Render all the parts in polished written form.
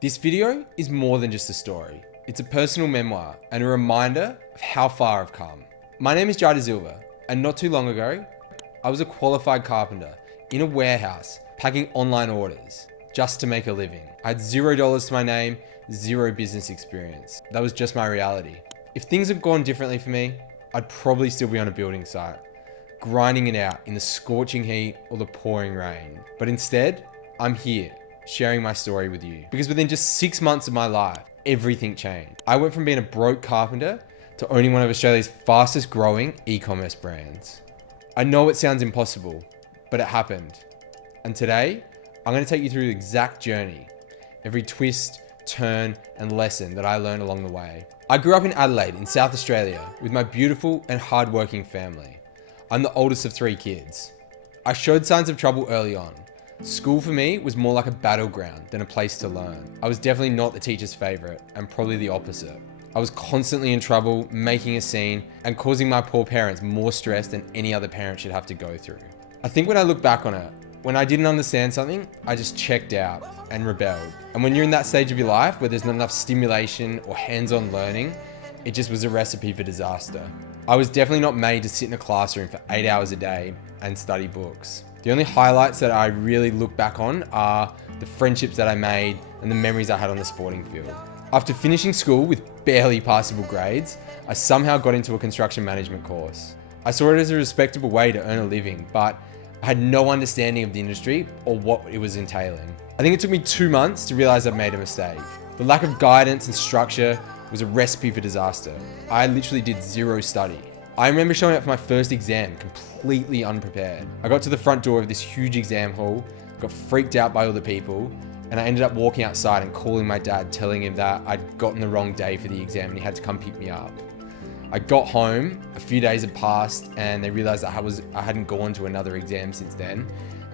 This video is more than just a story. It's a personal memoir and a reminder of how far I've come. My name is Jada Silva, and not too long ago, I was a qualified carpenter in a warehouse packing online orders just to make a living. I had $0 to my name, zero business experience. That was just my reality. If things had gone differently for me, I'd probably still be on a building site, grinding it out in the scorching heat or the pouring rain. But instead, I'm here, sharing my story with you. Because within just 6 months of my life, everything changed. I went from being a broke carpenter to owning one of Australia's fastest growing e-commerce brands. I know it sounds impossible, but it happened. And today, I'm going to take you through the exact journey, every twist, turn, and lesson that I learned along the way. I grew up in Adelaide in South Australia with my beautiful and hardworking family. I'm the oldest of 3 kids. I showed signs of trouble early on. School for me was more like a battleground than a place to learn. I was definitely not the teacher's favorite, and probably the opposite. I was constantly in trouble, making a scene, and causing my poor parents more stress than any other parent should have to go through. I think when I look back on it, when I didn't understand something, I just checked out and rebelled. And when you're in that stage of your life where there's not enough stimulation or hands-on learning, it just was a recipe for disaster. I was definitely not made to sit in a classroom for 8 hours a day and study books. The only highlights that I really look back on are the friendships that I made and the memories I had on the sporting field. After finishing school with barely passable grades, I somehow got into a construction management course. I saw it as a respectable way to earn a living, but I had no understanding of the industry or what it was entailing. I think it took me 2 months to realize I'd made a mistake. The lack of guidance and structure was a recipe for disaster. I literally did zero study. I remember showing up for my first exam completely unprepared. I got to the front door of this huge exam hall, got freaked out by all the people, and I ended up walking outside and calling my dad, telling him that I'd gotten the wrong day for the exam and he had to come pick me up. I got home, a few days had passed, and they realized that I hadn't gone to another exam since then.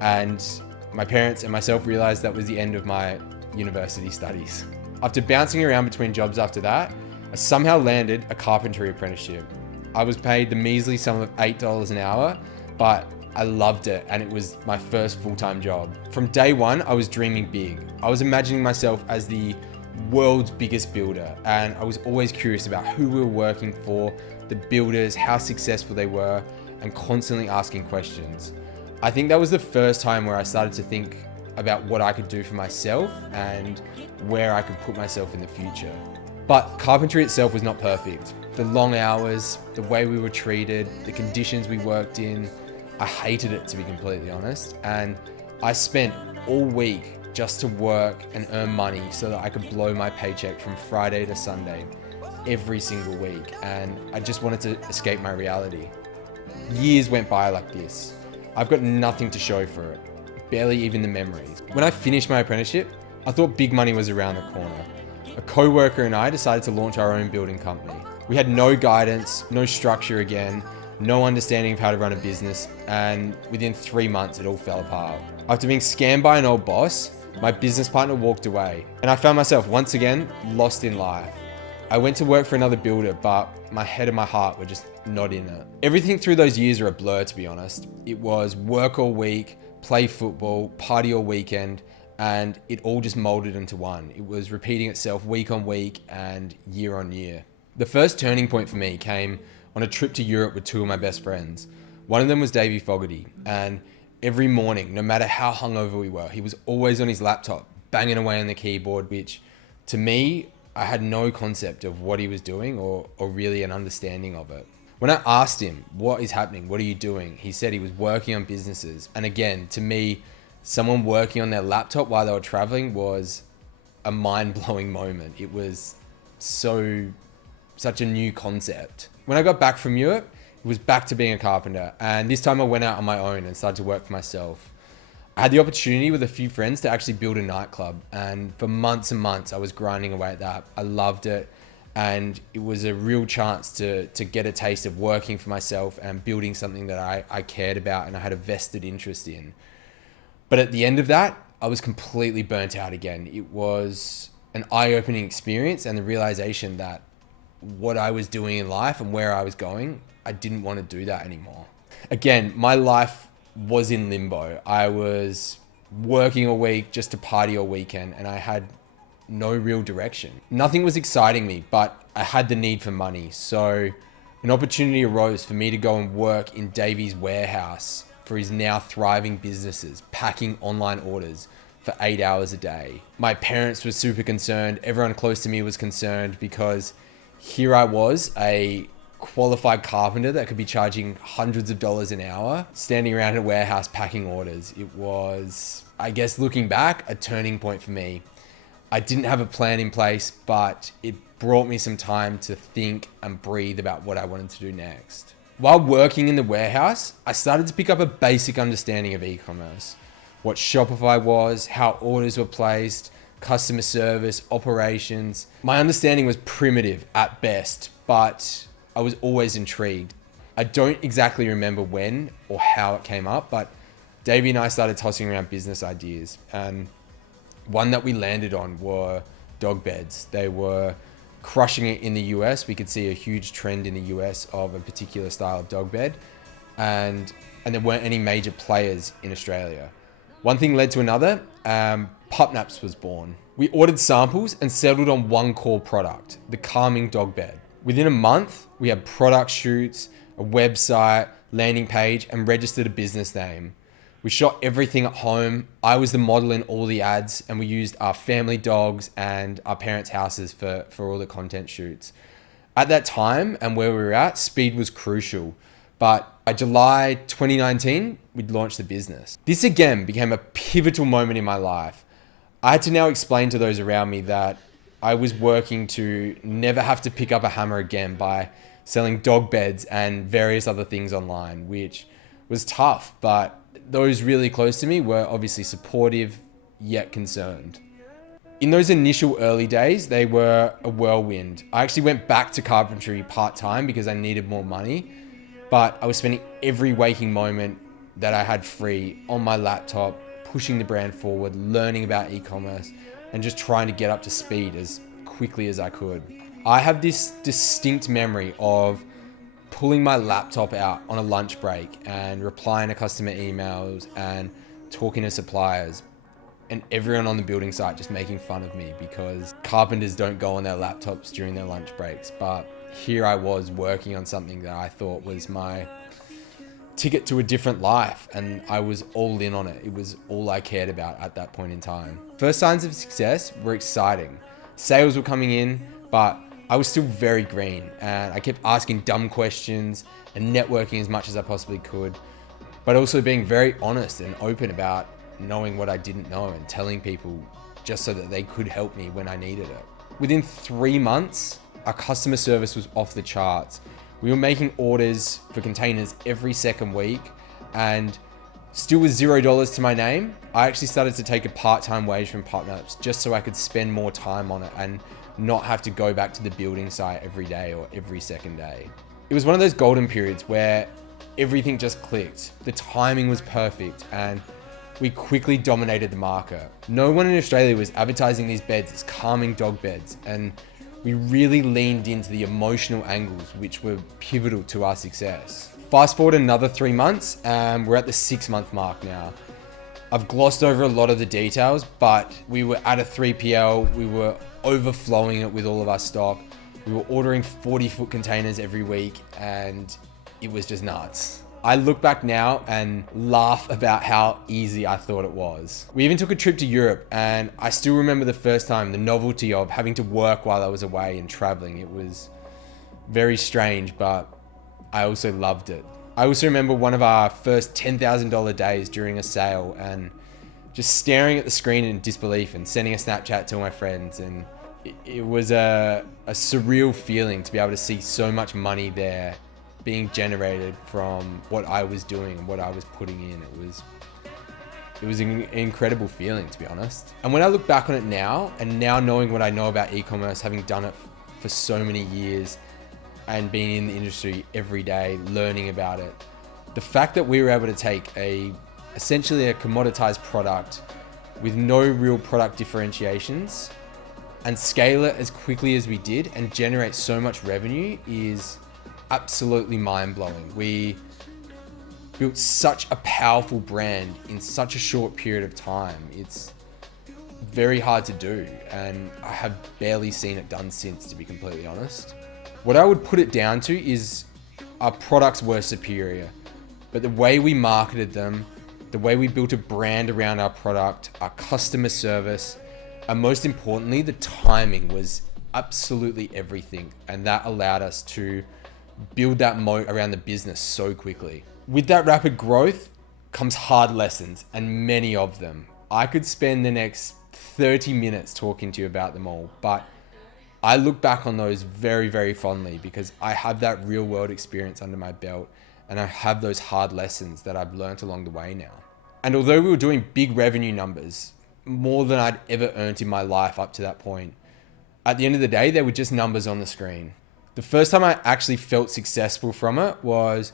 And my parents and myself realized that was the end of my university studies. After bouncing around between jobs after that, I somehow landed a carpentry apprenticeship. I was paid the measly sum of $8 an hour, but I loved it and it was my first full-time job. From day one, I was dreaming big. I was imagining myself as the world's biggest builder, and I was always curious about who we were working for, the builders, how successful they were, and constantly asking questions. I think that was the first time where I started to think about what I could do for myself and where I could put myself in the future. But carpentry itself was not perfect. The long hours, the way we were treated, the conditions we worked in, I hated it, to be completely honest. And I spent all week just to work and earn money so that I could blow my paycheck from Friday to Sunday every single week. And I just wanted to escape my reality. Years went by like this. I've got nothing to show for it, barely even the memories. When I finished my apprenticeship, I thought big money was around the corner. A co-worker and I decided to launch our own building company. We had no guidance, no structure again, no understanding of how to run a business, and within 3 months it all fell apart. After being scammed by an old boss, my business partner walked away, and I found myself once again lost in life. I went to work for another builder, but my head and my heart were just not in it. Everything through those years are a blur, to be honest. It was work all week, play football, party all weekend, and it all just molded into one. It was repeating itself week on week and year on year. The first turning point for me came on a trip to Europe with 2 of my best friends. One of them was Davey Fogarty, and every morning, no matter how hungover we were, he was always on his laptop, banging away on the keyboard, which to me, I had no concept of what he was doing or really an understanding of it. When I asked him, what is happening? What are you doing? He said he was working on businesses. And again, to me, someone working on their laptop while they were traveling was a mind-blowing moment. It was such a new concept. When I got back from Europe, it was back to being a carpenter. And this time I went out on my own and started to work for myself. I had the opportunity with a few friends to actually build a nightclub. And for months and months, I was grinding away at that. I loved it. And it was a real chance to get a taste of working for myself and building something that I cared about and I had a vested interest in. But at the end of that, I was completely burnt out again. It was an eye-opening experience and the realization that what I was doing in life and where I was going, I didn't want to do that anymore. Again, my life was in limbo. I was working a week just to party all weekend, and I had no real direction. Nothing was exciting me, but I had the need for money. So an opportunity arose for me to go and work in Davey's warehouse for his now thriving businesses, packing online orders for 8 hours a day. My parents were super concerned. Everyone close to me was concerned because here I was, a qualified carpenter that could be charging hundreds of dollars an hour, standing around a warehouse packing orders. It was, I guess looking back, a turning point for me. I didn't have a plan in place, but it brought me some time to think and breathe about what I wanted to do next. While working in the warehouse, I started to pick up a basic understanding of e-commerce, what Shopify was, how orders were placed, customer service, operations. My understanding was primitive at best, but I was always intrigued. I don't exactly remember when or how it came up, but Davey and I started tossing around business ideas, and one that we landed on were dog beds. They were crushing it in the US. We could see a huge trend in the US of a particular style of dog bed, and there weren't any major players in Australia. One thing led to another. Pup Naps was born. We ordered samples and settled on one core product, the calming dog bed. Within a month, we had product shoots, a website, landing page, and registered a business name. We shot everything at home. I was the model in all the ads, and we used our family dogs and our parents' houses for all the content shoots. At that time and where we were at, speed was crucial. But by July 2019, we'd launched the business. This again became a pivotal moment in my life. I had to now explain to those around me that I was working to never have to pick up a hammer again by selling dog beds and various other things online, which was tough, but those really close to me were obviously supportive, yet concerned. In those initial early days, they were a whirlwind. I actually went back to carpentry part-time because I needed more money, but I was spending every waking moment that I had free on my laptop, pushing the brand forward, learning about e-commerce, and just trying to get up to speed as quickly as I could. I have this distinct memory of pulling my laptop out on a lunch break and replying to customer emails and talking to suppliers, and everyone on the building site just making fun of me because carpenters don't go on their laptops during their lunch breaks. But here I was working on something that I thought was my ticket to a different life, and I was all in on it. It was all I cared about at that point in time. First signs of success were exciting. Sales were coming in, but I was still very green, and I kept asking dumb questions and networking as much as I possibly could, but also being very honest and open about knowing what I didn't know and telling people just so that they could help me when I needed it. Within 3 months, our customer service was off the charts. We were making orders for containers every second week, and still with $0 to my name, I actually started to take a part-time wage from Pup Naps just so I could spend more time on it and not have to go back to the building site every day or every second day. It was one of those golden periods where everything just clicked. The timing was perfect, and we quickly dominated the market. No one in Australia was advertising these beds as calming dog beds, and we really leaned into the emotional angles which were pivotal to our success. Fast forward another 3 months, and we're at the 6-month mark now. I've glossed over a lot of the details, but we were at a 3PL, we were overflowing it with all of our stock. We were ordering 40-foot containers every week, and it was just nuts. I look back now and laugh about how easy I thought it was. We even took a trip to Europe, and I still remember the first time, the novelty of having to work while I was away and traveling. It was very strange, but I also loved it. I also remember one of our first $10,000 days during a sale and just staring at the screen in disbelief and sending a Snapchat to my friends. And it was a surreal feeling to be able to see so much money there being generated from what I was doing and what I was putting in. It was an incredible feeling, to be honest. And when I look back on it now, and now knowing what I know about e-commerce, having done it for so many years and being in the industry every day, learning about it, the fact that we were able to take essentially a commoditized product with no real product differentiations and scale it as quickly as we did and generate so much revenue is absolutely mind-blowing. We built such a powerful brand in such a short period of time. It's very hard to do, and I have barely seen it done since, to be completely honest. What I would put it down to is our products were superior, but the way we marketed them, the way we built a brand around our product, our customer service, and most importantly, the timing was absolutely everything. And that allowed us to build that moat around the business so quickly. With that rapid growth comes hard lessons, and many of them. I could spend the next 30 minutes talking to you about them all, but I look back on those very, very fondly because I have that real world experience under my belt, and I have those hard lessons that I've learned along the way now. And although we were doing big revenue numbers, more than I'd ever earned in my life up to that point, at the end of the day, they were just numbers on the screen. The first time I actually felt successful from it was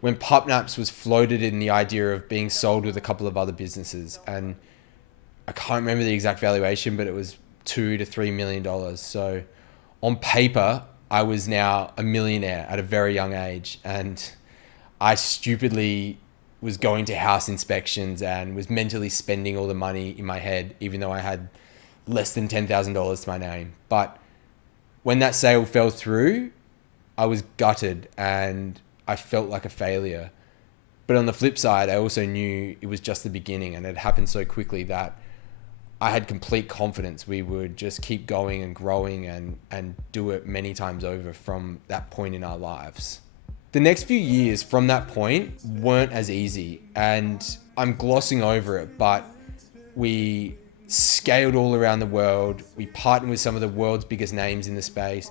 when PupNaps was floated in the idea of being sold with a couple of other businesses. And I can't remember the exact valuation, but it was $2 to $3 million. So on paper, I was now a millionaire at a very young age. And I stupidly was going to house inspections and was mentally spending all the money in my head, even though I had less than $10,000 to my name. But when that sale fell through, I was gutted and I felt like a failure. But on the flip side, I also knew it was just the beginning, and it happened so quickly that I had complete confidence we would just keep going and growing and do it many times over from that point in our lives. The next few years from that point weren't as easy, and I'm glossing over it, but we scaled all around the world. We partnered with some of the world's biggest names in the space.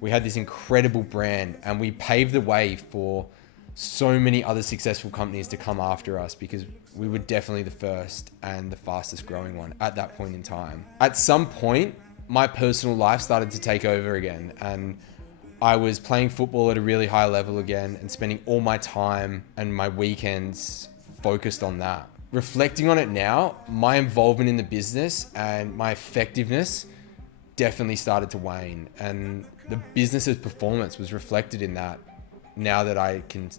We had this incredible brand, and we paved the way for so many other successful companies to come after us because we were definitely the first and the fastest growing one at that point in time. At some point, my personal life started to take over again, and I was playing football at a really high level again and spending all my time and my weekends focused on that. Reflecting on it now, my involvement in the business and my effectiveness definitely started to wane, and the business's performance was reflected in that now that I can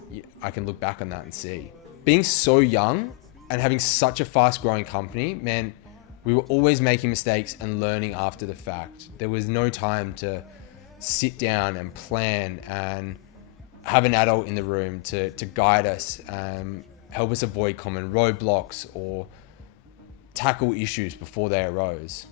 look back on that and see. Being so young and having such a fast growing company meant we were always making mistakes and learning after the fact. There was no time to sit down and plan and have an adult in the room to guide us, help us avoid common roadblocks or tackle issues before they arose.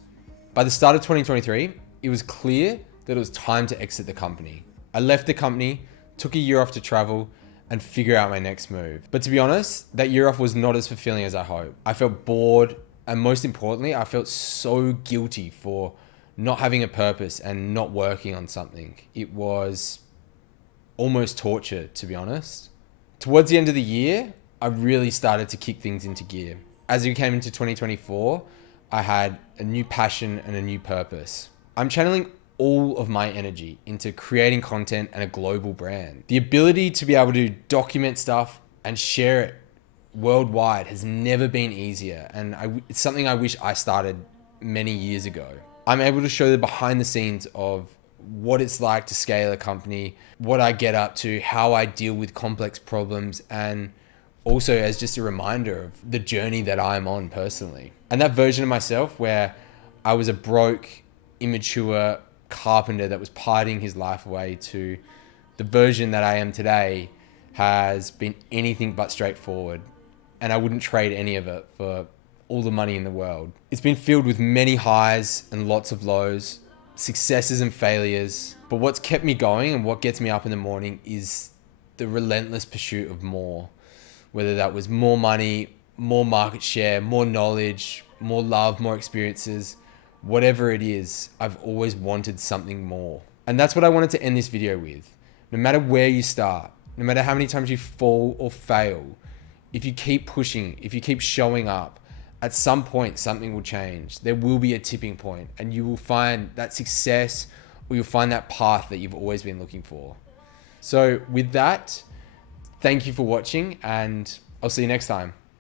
By the start of 2023, it was clear that it was time to exit the company. I left the company, took a year off to travel and figure out my next move. But to be honest, that year off was not as fulfilling as I hoped. I felt bored, and most importantly, I felt so guilty for not having a purpose and not working on something. It was almost torture, to be honest. Towards the end of the year, I really started to kick things into gear. As we came into 2024, I had a new passion and a new purpose. I'm channeling all of my energy into creating content and a global brand. The ability to be able to document stuff and share it worldwide has never been easier, and it's something I wish I started many years ago. I'm able to show the behind the scenes of what it's like to scale a company, what I get up to, how I deal with complex problems, and also as just a reminder of the journey that I'm on personally. And that version of myself where I was a broke, immature carpenter that was partying his life away to the version that I am today has been anything but straightforward. And I wouldn't trade any of it for all the money in the world. It's been filled with many highs and lots of lows, successes and failures. But what's kept me going and what gets me up in the morning is the relentless pursuit of more. Whether that was more money, more market share, more knowledge, more love, more experiences, whatever it is, I've always wanted something more. And that's what I wanted to end this video with. No matter where you start, no matter how many times you fall or fail, if you keep pushing, if you keep showing up, at some point something will change. There will be a tipping point and you will find that success, or you'll find that path that you've always been looking for. So with that, thank you for watching, and I'll see you next time.